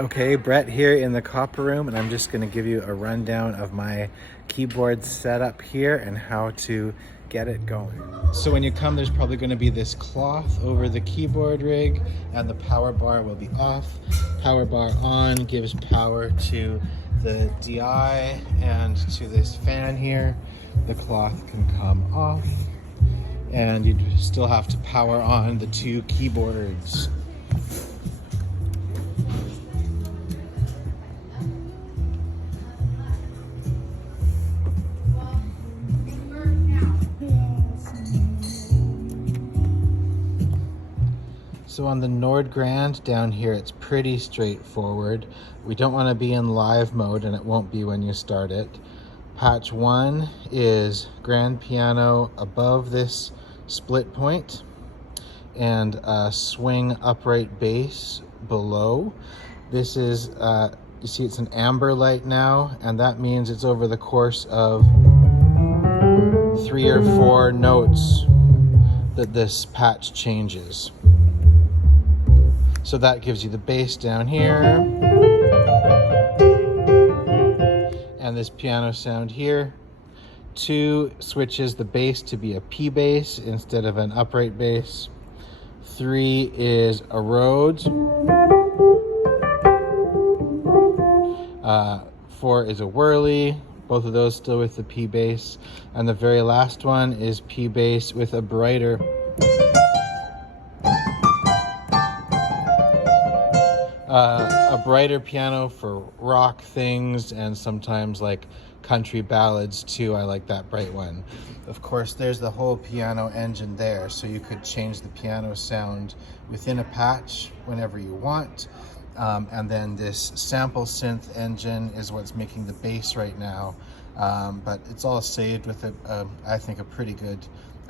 Okay, Brett here in the copper room, and I'm just going to give you a rundown of my keyboard setup here and how to get it going. So when you come, there's probably going to be this cloth over the keyboard rig, and the power bar will be off. Power bar on gives power to the DI and to this fan here. The cloth can come off, and you still have to power on the two keyboards. So on the Nordgrand down here, it's pretty straightforward. We don't want to be in live mode, and it won't be when you start it. Patch 1 is grand piano above this split point, and a swing upright bass below. This is, you see it's an amber light now, and that means it's over the course of 3 or 4 notes that this patch changes. So that gives you the bass down here, and this piano sound here. 2 switches the bass to be a P bass instead of an upright bass. 3 is a Rhodes. 4 is a Whirly. Both of those still with the P bass. And the very last one is P bass with a brighter. A brighter piano for rock things, and sometimes like country ballads too. I like that bright one. Of course, there's the whole piano engine there, so you could change the piano sound within a patch whenever you want. And then this sample synth engine is what's making the bass right now. But it's all saved with I think a pretty good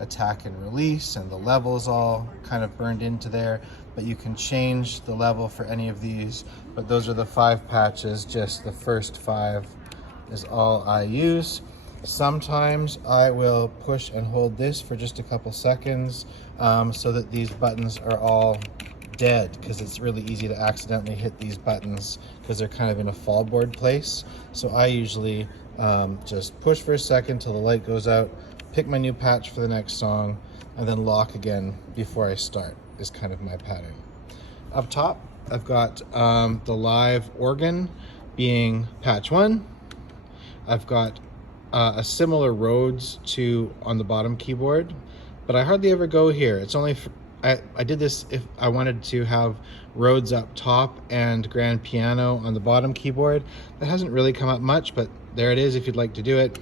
attack and release, and the levels all kind of burned into there, but you can change the level for any of these. But those are the 5 patches. Just the first 5 is all I use. Sometimes I will push and hold this for just a couple seconds so that these buttons are all dead, because it's really easy to accidentally hit these buttons because they're kind of in a fall board place. So I usually just push for a second till the light goes out, pick my new patch for the next song, and then lock again before I start, is kind of my pattern. Up top, I've got the live organ being patch 1. I've got a similar Rhodes to on the bottom keyboard, but I hardly ever go here. It's only I did this if I wanted to have Rhodes up top and grand piano on the bottom keyboard. That hasn't really come up much, but there it is if you'd like to do it.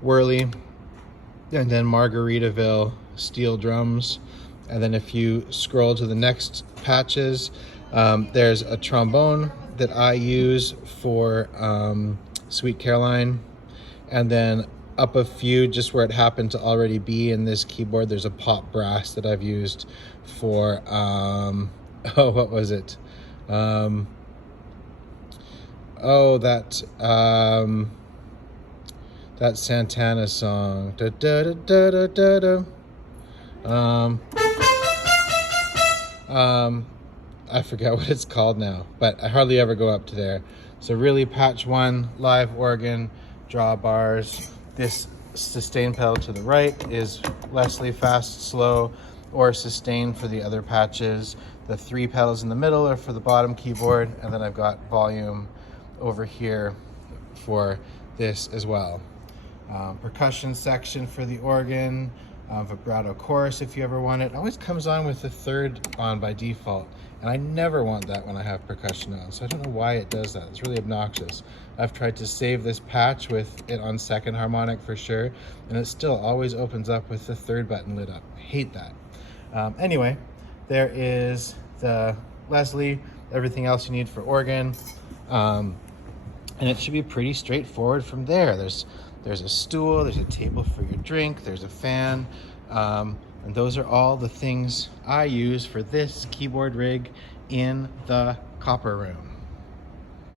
Whirly, and then Margaritaville steel drums. And then if you scroll to the next patches, there's a trombone that I use for Sweet Caroline. And then up a few, just where it happened to already be in this keyboard, there's a pop brass that I've used for, oh, what was it? That Santana song. Da, da, da, da, da, da. I forget what it's called now, but I hardly ever go up to there. So really, patch 1, live organ, drawbars. This sustain pedal to the right is Leslie fast, slow, or sustain for the other patches. The 3 pedals in the middle are for the bottom keyboard, and then I've got volume over here for this as well. Percussion section for the organ, vibrato chorus if you ever want it. It always comes on with the 3rd on by default, and I never want that when I have percussion on, so I don't know why it does that. It's really obnoxious. I've tried to save this patch with it on 2nd harmonic for sure, and it still always opens up with the 3rd button lit up. I hate that. Anyway, there is the Leslie, everything else you need for organ, and it should be pretty straightforward from there. There's a stool, there's a table for your drink, there's a fan, and those are all the things I use for this keyboard rig in the copper room.